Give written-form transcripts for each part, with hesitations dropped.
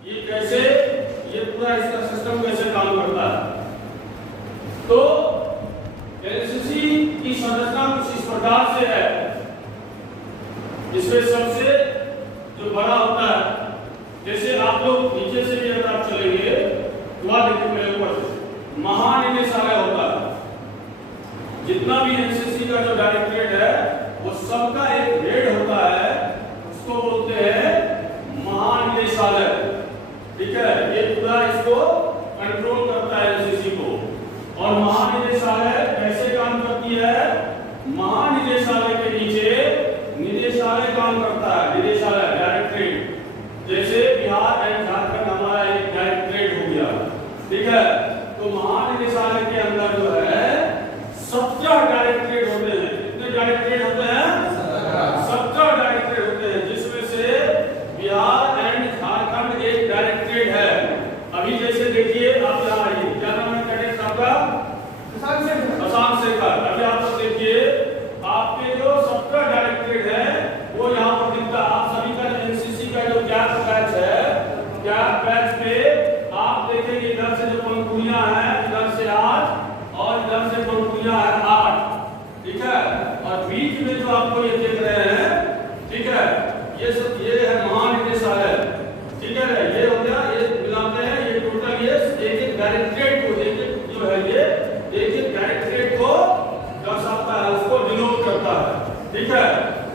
ये कैसे, ये पूरा इसका सिस्टम कैसे काम करता है। तो एनसीसी की संरचना कुछ इस प्रकार से है। इसमें सबसे जो बड़ा होता है, जैसे आप लोग नीचे से भी अगर आप चलेंगे तो वहां देखिए मेरे ऊपर महानिदेशालय होता है। जितना भी एनसीसी का जो डायरेक्टरेट है वो सबका एक हेड होता है, उसको बोलते हैं महानिदेशालय। ठीक है, ये पूरा इसको कंट्रोल करता है एनसीसी को। और महानिदेशालय कैसे काम करती है? महानिदेशालय के नीचे निदेशालय काम करता है। निदेशालय डायरेक्टरेट, जैसे बिहार एंड झारखंड हमारा एक डायरेक्टरेट हो गया। ठीक है, तो महानिदेशालय के अंदर जो है 17 डायरेक्टरेट होते हैं। कितने डायरेक्टरेट होते हैं? 17 डायरेक्टरेट होते हैं, जिसमें से बिहार एंड झारखंड एक डायरेक्टरेट है। अभी जैसे देखिए आप यहाँ आइए, क्या नाम है कैडेट आपका? प्रशांत शेखर। अभी आप लोग देखिए, आपके जो 17 डायरेक्टरेट है वो यहाँ पर दिखता है। आप सभी का एनसीसी का जो कैप बैच है, कैप बैच पे आप देखेंगे इधर से जो पंखुड़ियां हैं, इधर से 8 और इधर से पंखुड़ियां हैं 8। ठीक है, और बीच में जो आपको ये देख रहे हैं, ठीक है, ये सब ये है महानिदेशालय। ठीक है, ये हो गया, ये मिलाते हैं, ये टोटल ये एक डायरेक्टरेट को, एक जो है ये एक डायरेक्टरेट को दर्शाता है, उसको डिनोट करता है। ठीक है,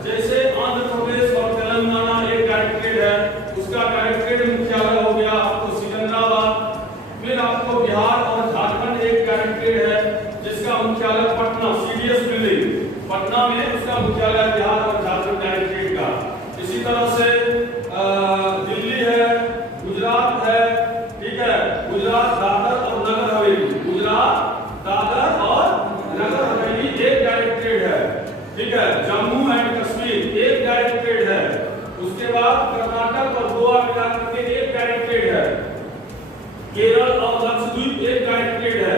जैसे आंध्र प्रदेश और तेलंगाना एक डायरेक्टरेट है, उसका डायरेक्टरेट मुख्यालय हो गया आपको सिकंदराबाद। फिर आपको बिहार और झारखंड एक डायरेक्टरेट है जिसका मुख्यालय पटना, सीडीएस बिल्डिंग पटना में उसका मुख्यालय बिहार और झारखंड डायरेक्टरेट का। इसी तरह से दिल्ली है, गुजरात है। ठीक है, गुजरात दादर और नगर हवेली, गुजरात दादर और नगर हवेली एक डायरेक्टरेट है। ठीक है, जम्मू एंड कश्मीर एक डायरेक्टरेट है। उसके बाद कर्नाटक और गोवा मिलाकर के एक डायरेक्टरेट है। केरल और लक्षद्वीप एक डायरेक्टरेट है।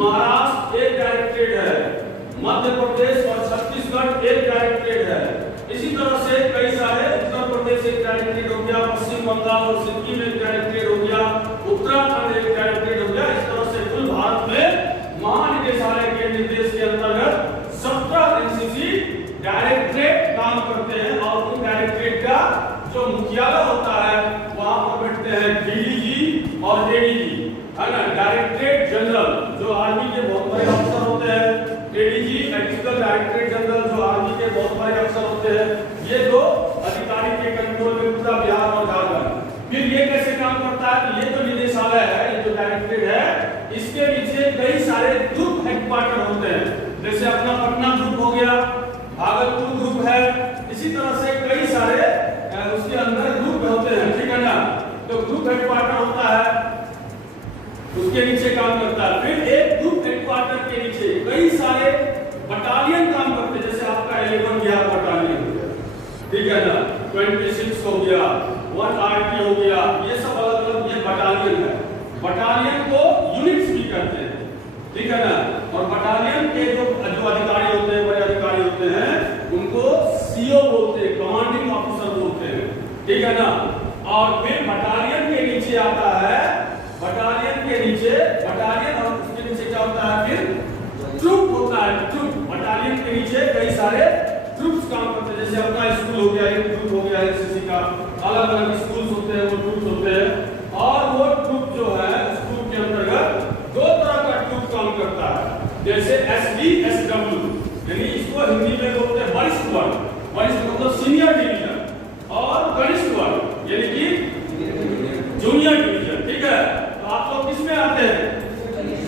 महाराष्ट्र एक डायरेक्टरेट है। मध्य प्रदेश और छत्तीसगढ़ एक डायरेक्टरेट है। इसी तरह से कई सारे, उत्तर प्रदेश एक डायरेक्टरेट हो गया, पश्चिम बंगाल और सिक्किम एक डायरेक्टरेट हो गया, उत्तराखंड एक डायरेक्टरेट हो गया। इस तरह से कुल भारत में महानिदेशालय के निर्देश के अंतर्गत 17 एनसीसी डायरेक्टरेट काम करते हैं। और उन डायरेक्टरेट का जो मुख्यालय होता है वहां पर बैठते हैं डीडीजी और एडीजी, है ना। डायरेक्टरेट जनरल जो आर्मी के बहुत बड़े अफसर होते हैं, एडीजी एडिशनल डायरेक्टरेट जनरल जो आर्मी के बहुत बड़े अफसर होते हैं, ये दो अधिकारी के कंट्रोल में पूरा बिहार और झारखंड। फिर ये कैसे काम करता है? ये जो निदेशालय है, ये जो डायरेक्टरेट है, इसके नीचे कई सारे ग्रुप हेडक्वार्टर होते हैं। जैसे अपना पटना ग्रुप हो गया, भागलपुर ग्रुप है, इसी तरह से कई सारे उसके अंदर ग्रुप होते हैं। ठीक है ना, तो ग्रुप हेडक्वार्टर होता है, उसके नीचे काम करता है। फिर एक ग्रुप हेडक्वार्टर के नीचे कई सारे बटालियन काम करते हैं। जैसे आपका 11 बिहार बटालियन, ठीक है ना, 26 हो गया, 1 आरटी हो गया, ये सब अलग अलग ये बटालियन है। बटालियन को यूनिट्स भी कहते हैं। ठीक है ना, और बटालियन के जो अधिकारी होते हैं, बड़े अधिकारी होते हैं, उनको सीओ बोलते हैं, कमांडिंग ऑफिसर बोलते हैं। ठीक है ना, और फिर बटालियन के नीचे आता है, बटालियन के नीचे बटालियन, और उसके नीचे क्या होता है? फिर ट्रूप होता है। ट्रूप, बटालियन के नीचे कई सारे ट्रूप्स काम करते हैं। जैसे अपना स्कूल हो गया, एक ट्रूप हो गया एनसीसी का, अलग अलग स्कूल्स होते हैं, वो ट्रूप्स होते हैं। और वो ट्रूप जो है, स्कूल के अंतर्गत 2 तरह का ट्रूप काम करता है। जैसे एसडी एसडब्ल्यू, यानी इसको हिंदी में बोलते हैं वरिष्ठ वर्ग, वरिष्ठ मतलब सीनियर डिवीजन, और कनिष्ठ वर्ग यानी कि जूनियर डिवीजन। ठीक है, तो आप लोग किस में आते हैं?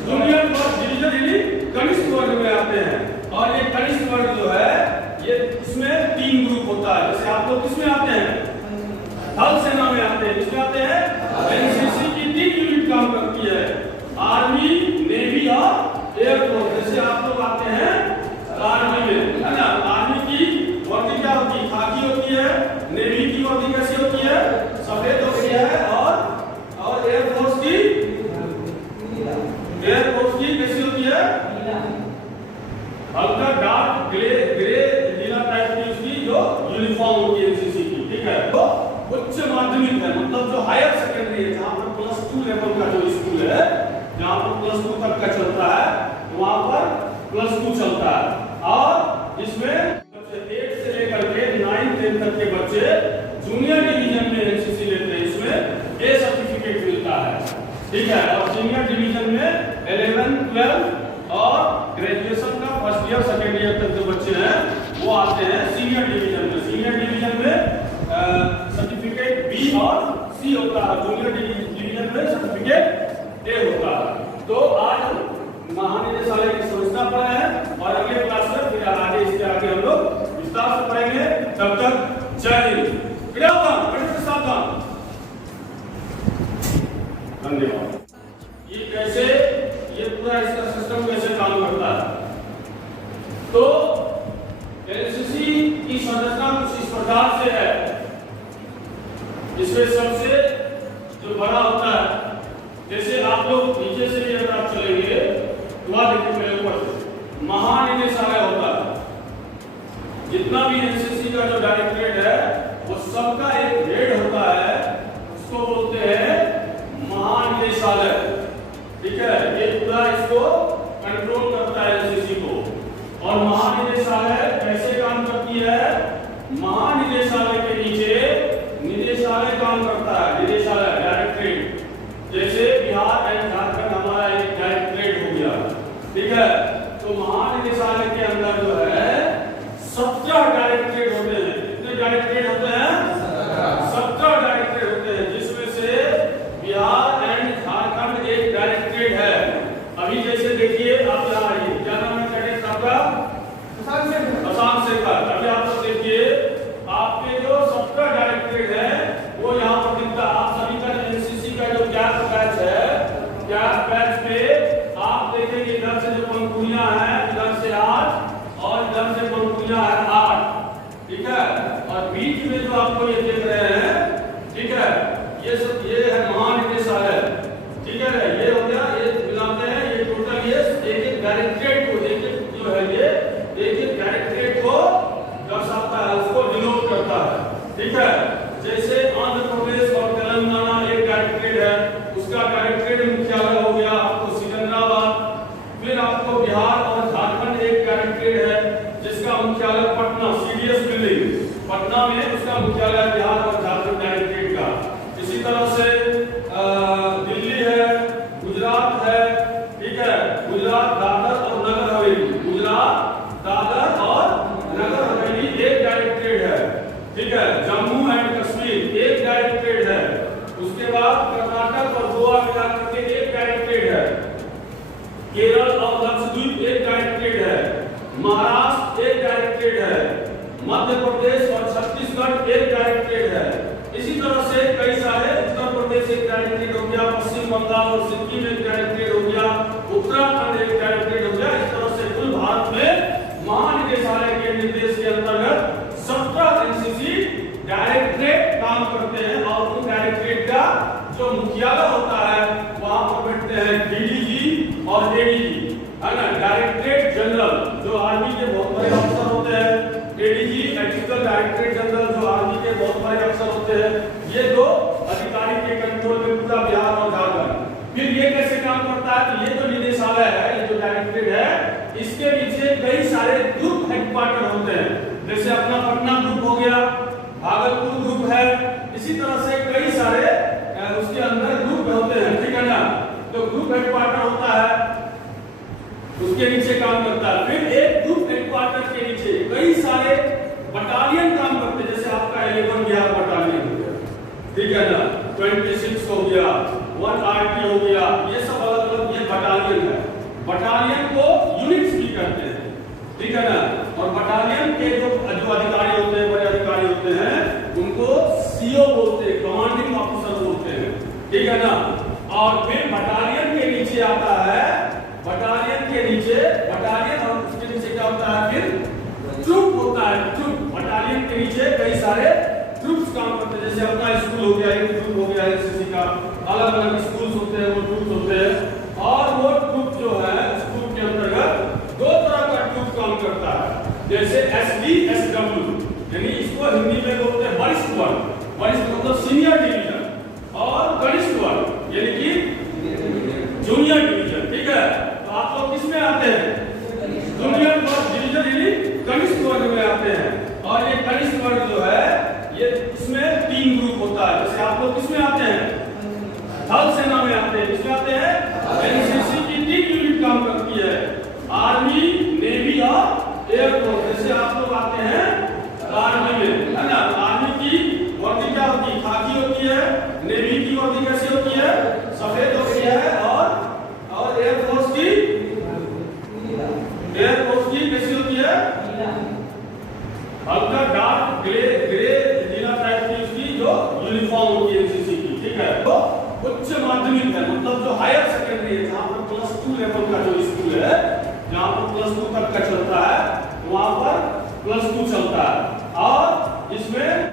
जूनियर वर्ग डिवीजन यानी कनिष्ठ वर्ग में आते हैं। और ये कनिष्ठ वर्ग जो है, ये इसमें 3 ग्रुप होता है। जैसे आप लोग किस में आते हैं? थल सेना में आते हैं। इसमें +2 तक का चलता है, वहां पर +2 चलता है। और इसमें 8 से लेकर के 9 10 तक के बच्चे जूनियर डिवीजन में एनसीसी लेते हैं, इसमें ए सर्टिफिकेट मिलता है, ठीक है। और सीनियर डिवीजन में 11 12 और ग्रेजुएशन का फर्स्ट ईयर सेकेंड ईयर तक जो बच्चे हैं वो आते हैं सीनियर डिवीजन में। सीनियर डिवीजन में सर्टिफिकेट बी और सी होता है, जूनियर डिवीजन में सर्टिफिकेट ए होता है। तो आज हम महानिदेशालय की संरचना पढ़े हैं और अगले क्लास में फिर आगे इसके आगे हम लोग विस्तार से पढ़ेंगे। तब तक जय हिंद, सावधान, धन्यवाद। ये कैसे, ये पूरा इसका सिस्टम कैसे काम करता है, तो एनसीसी की संरचना कुछ इस प्रकार से है। इसमें सबसे जो बड़ा होता है, जैसे आप लोग नीचे से भी अगर आप चलेंगे तो वहां देखिए मेरे ऊपर महानिदेशालय होता है। जितना भी एनसीसी का जो डायरेक्टरेट है वो सबका एक हेड होता है, उसको बोलते हैं महानिदेशालय, ठीक है। ये पूरा इसको कंट्रोल करता है एनसीसी को। और महानिदेशालय कैसे काम करती है, महानिदेशालय के नीचे निदेशालय काम करता है, निदेशालय डायरेक्टरेट। जैसे बिहार एंड झारखंड हमारा एक डायरेक्टरेट हो गया, ठीक है। तो महानिदेशालय के अंदर जो है 17 डायरेक्टरेट होते हैं। कितने डायरेक्टरेट होते हैं? 17 डायरेक्टरेट होते हैं, जिसमें से बिहार एंड झारखंड एक डायरेक्टरेट है। अभी जैसे देखिए आप यहाँ आइए, क्या नाम है कैडेट आपका? प्रशांत शेखर। अभी आप लोग देखिए आपके जो 17 डायरेक्टरेट है वो यहाँ पर दिखता है। आप सभी का एनसीसी का जो कैप बैच है, कैप बैच पे आप देखेंगे इधर से जो पंखुड़ियां हैं, इधर से 8 और इधर से पंखुड़ियां हैं 8, ठीक है। और बीच में जो आपको ये देख रहे हैं, ठीक है, ये सब ये है महानिदेशालय, ठीक है। ये हो गया, ये मिलाते हैं, ये टोटल ये एक डायरेक्टरेट को, एक जो है ये एक डायरेक्टरेट को दर्शाता है, उसको डिनोट करता है, ठीक है। जैसे आंध्र प्रदेश और तेलंगाना एक डायरेक्टरेट है, उसका डायरेक्टरेट मुख्यालय हो गया आपको सिकंदराबाद। फिर आपको बिहार और झारखंड एक डायरेक्टरेट है जिसका मुख्यालय पटना, सीडीएस बिल्डिंग पटना में, उसका मुख्यालय बिहार और झारखंड डायरेक्टरेट का। इसी तरह से दिल्ली है, गुजरात है, ठीक है। गुजरात दादर और नगर हवेली, गुजरात दादर और नगर हवेली एक डायरेक्टरेट है, ठीक है। जम्मू एंड कश्मीर एक डायरेक्टरेट है। उसके बाद कर्नाटक और गोवा मिलाकर के एक डायरेक्टरेट है। केरल और लक्षद्वीप एक डायरेक्टरेट है। महाराष्ट्र एक डायरेक्टरेट है। मध्य प्रदेश और छत्तीसगढ़ एक डायरेक्टरेट है। इसी तरह से कई सारे, उत्तर प्रदेश एक डायरेक्टरेट हो गया, पश्चिम बंगाल और सिक्किम एक डायरेक्टरेट हो गया, उत्तराखंड एक डायरेक्टरेट हो गया। इस तरह से कुल भारत में महानिदेशालय के निर्देश के अंतर्गत 17 एनसीसी डायरेक्टरेट काम करते हैं। और उन डायरेक्टरेट का जो मुख्यालय होता है वहां पर बैठते हैं डीडीजी और एडीजी, है ना। डायरेक्टरेट जनरल जो आर्मी के बहुत बड़े अफसर होते हैं, एडीजी एडिशनल डायरेक्टरेट जनरल जो आर्मी के बहुत बड़े अफसर होते हैं। ये दो अधिकारी के कंट्रोल में पूरा बिहार और झारखंड। फिर ये कैसे काम करता है, तो ये जो निदेशालय है, ये जो डायरेक्टरेट है, इसके नीचे कई सारे ग्रुप हेडक्वार्टर होते हैं। जैसे अपना पटना ग्रुप हो गया, भागलपुर ग्रुप है, इसी तरह से कई सारे उसके अंदर ग्रुप होते हैं, ठीक है ना। तो ग्रुप हेडक्वार्टर होता है, उसके नीचे काम करता है। फिर एक ग्रुप हेडक्वार्टर के नीचे कई सारे बटालियन काम करते हैं। जैसे आपका 11 बिहार बटालियन हो गया, ठीक है ना, 26 हो गया, 1 आरटी हो गया, ये सब अलग अलग ये बटालियन है। बटालियन को यूनिट्स भी कहते हैं, ठीक है ना। और बटालियन के जो अधिकारी होते हैं, बड़े अधिकारी होते हैं, उनको सीओ बोलते हैं, कमांडिंग ऑफिसर बोलते हैं, ठीक है ना। और फिर बटालियन के नीचे आता है, बटालियन के नीचे बटालियन, और उसके नीचे क्या होता है, फिर ट्रूप होता है। ट्रूप, बटालियन के नीचे कई सारे ट्रूप्स काम करते हैं। जैसे अपना स्कूल हो गया, एक ट्रूप हो गया एनसीसी का, अलग अलग स्कूल्स होते हैं, वो ट्रूप्स होते हैं। और वो ट्रूप जो है, उस ट्रूप के अंतर्गत 2 तरह का ट्रूप काम करता है। जैसे एसडी एसडब्ल्यू, यानी इसको हिंदी में बोलते हैं वरिष्ठ वर्ग, वरिष्ठ मतलब सीनियर डिवीजन, और कनिष्ठ वर्ग यानी कि जूनियर डिवीजन, ठीक होता है। जैसे आप लोग किसमें आते हैं, थल सेना में आते हैं। किसमें आते हैं, एनसीसी की 3 यूनिट काम करती है, आर्मी, नेवी और एयरफोर्स। जैसे आप लोग आते हैं आर्मी में, है ना। आर्मी की वर्दी क्या होती है, खाकी होती है। नेवी की वर्दी कैसी होती है, सफेद होती है। और एयरफोर्स की कैसी होती है, हल्का डार्क ग्रे नीला टाइप की उसकी जो यूनिफॉर्म होती है एनसीसी की, ठीक है। तो उच्च माध्यमिक है, मतलब जो हायर सेकेंडरी है, जहाँ पर +2 लेवल का जो स्कूल है, जहाँ पर +2 तक का चलता है, वहाँ पर +2 चलता है। और इसमें